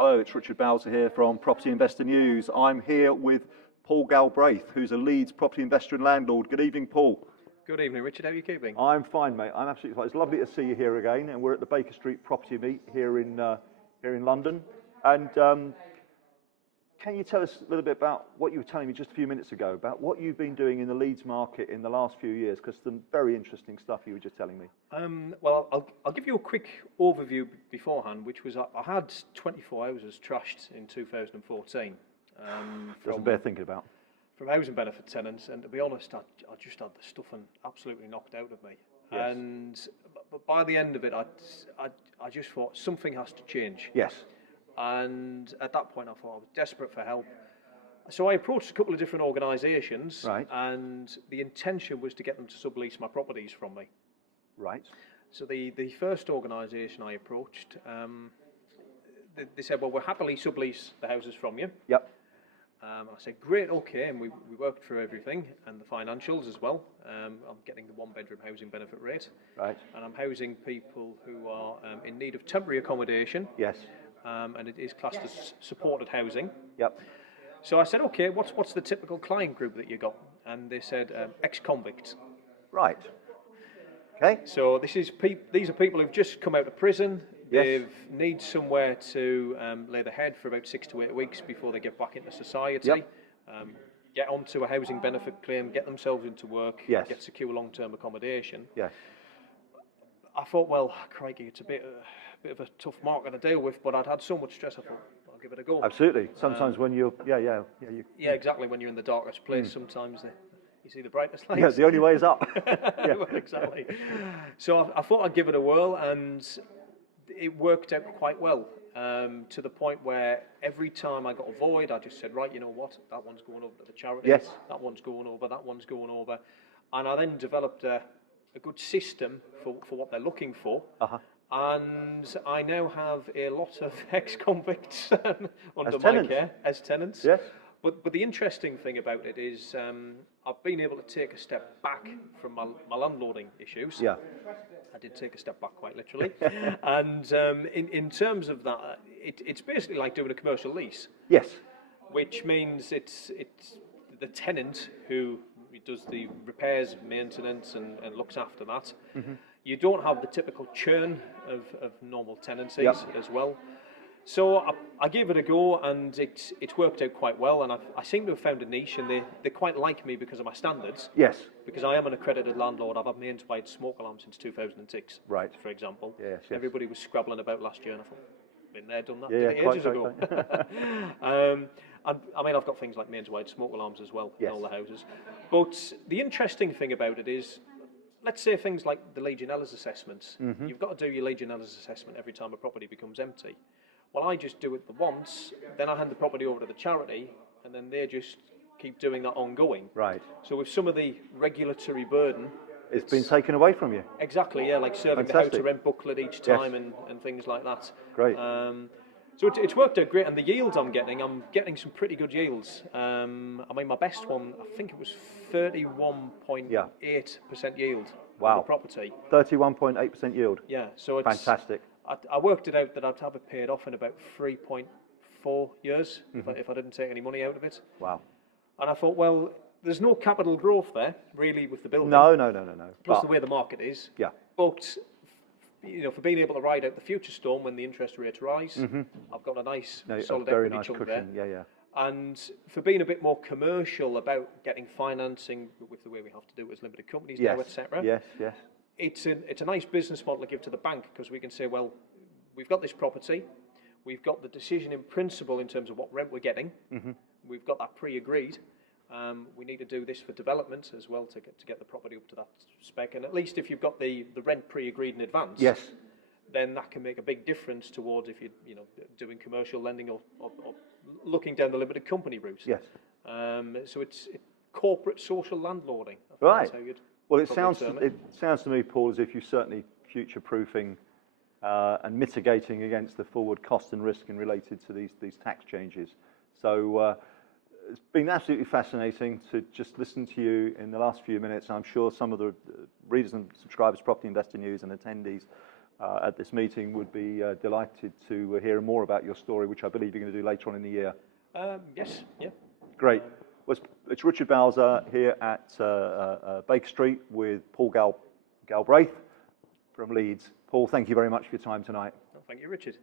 Hello, it's Richard Bowser here from Property Investor News. I'm here with Paul Galbraith, who's a Leeds property investor and landlord. Good evening, Paul. Good evening, Richard. How are you keeping? I'm fine, mate. I'm absolutely fine. It's lovely to see you here again, and we're at the Baker Street Property Meet here in London. And can you tell us a little bit about what you were telling me just a few minutes ago about what you've been doing in the Leeds market in the last few years? Because some very interesting stuff you were just telling me. Well, I'll give you a quick overview beforehand, which was I had 24 houses trashed in 2014. Doesn't bear thinking about. From housing benefit tenants, and to be honest, I just had the stuffing absolutely knocked out of me. Yes. But by the end of it, I just thought something has to change. Yes. And at that point, I thought I was desperate for help. So I approached a couple of different organisations, right, and the intention was to get them to sublease my properties from me. Right. So the first organisation I approached, they said, well, we'll happily sublease the houses from you. Yep. I said, great, okay, and we worked through everything and the financials as well. I'm getting the one-bedroom housing benefit rate. Right. And I'm housing people who are in need of temporary accommodation. Yes. And it is classed as supported housing. Yep. So I said, okay, what's the typical client group that you got? And they said, ex-convicts. Right. Okay. So these are people who've just come out of prison. Yes. They need somewhere to lay their head for about 6 to 8 weeks before they get back into society. Yep. Get onto a housing benefit claim, get themselves into work, yes, get secure long-term accommodation. Yes. I thought, well, crikey, it's a bit of a tough market to deal with, but I'd had so much stress, I thought, I'll give it a go. Absolutely. Sometimes when you're, yeah, exactly. When you're in the darkest place, sometimes you see the brightest lights. Yeah, the only way is up. Yeah. Well, exactly. So I thought I'd give it a whirl, and it worked out quite well, to the point where every time I got a void, I just said, right, you know what, that one's going over to the charity, yes, that one's going over, that one's going over. And I then developed a good system for what they're looking for. Uh-huh. And I now have a lot of ex-convicts under my care as tenants. Yes. But the interesting thing about it is I've been able to take a step back from my landlording issues. Yeah. I did take a step back quite literally. And in terms of that, it's basically like doing a commercial lease. Yes. Which means it's the tenant who does the repairs, maintenance, and looks after that. Mm-hmm. You don't have the typical churn of normal tenancies. Yep. As well. So I gave it a go, and it's worked out quite well, and I seem to have found a niche, and they quite like me because of my standards. Yes. Because I am an accredited landlord. I've had mains wide smoke alarm since 2006. Right. For example. Yes. Everybody was scrabbling about last year, and I thought, been there, done that. Yeah, ages ago. And I mean, I've got things like mains wide smoke alarms as well, yes, in all the houses. But the interesting thing about it is, let's say things like the Legionellas assessments. Mm-hmm. You've got to do your Legionellas assessment every time a property becomes empty. Well, I just do it the once, then I hand the property over to the charity, and then they just keep doing that ongoing. Right. So with some of the regulatory burden, it's been taken away from you. Exactly, yeah, like serving Fantastic. the how to rent booklet each time, yes, and things like that. Great. So it's worked out great, and the yields I'm getting some pretty good yields. I mean, my best one, I think it was 31.8% yield. Wow. On the property. 31.8% yield. Yeah, so it's fantastic. I worked it out that I'd have it paid off in about 3.4 years, mm-hmm, if I didn't take any money out of it. Wow. And I thought, well, there's no capital growth there, really, with the building. No. Plus the way the market is. Yeah. But, you know, for being able to ride out the future storm when the interest rates rise, mm-hmm, I've got a nice solid very equity nice chunk cushion. there. Yeah. And for being a bit more commercial about getting financing with the way we have to do it as limited companies, yes, now, etc. Yes. It's a nice business model to give to the bank, because we can say, well, we've got this property, we've got the decision in principle in terms of what rent we're getting, mm-hmm, we've got that pre-agreed. We need to do this for development as well to get the property up to that spec, and at least if you've got the rent pre-agreed in advance, yes, then that can make a big difference towards if you're doing commercial lending or looking down the limited company route. Yes. So it's corporate social landlording. Right. Well, it sounds to me, Paul, as if you're certainly future-proofing and mitigating against the forward cost and risk in related to these tax changes. So it's been absolutely fascinating to just listen to you in the last few minutes. I'm sure some of the readers and subscribers, Property Investor News, and attendees at this meeting would be delighted to hear more about your story, which I believe you're going to do later on in the year. Yes, yeah. Great. Well, it's Richard Bowser here at Baker Street with Paul Galbraith from Leeds. Paul, thank you very much for your time tonight. Well, thank you, Richard.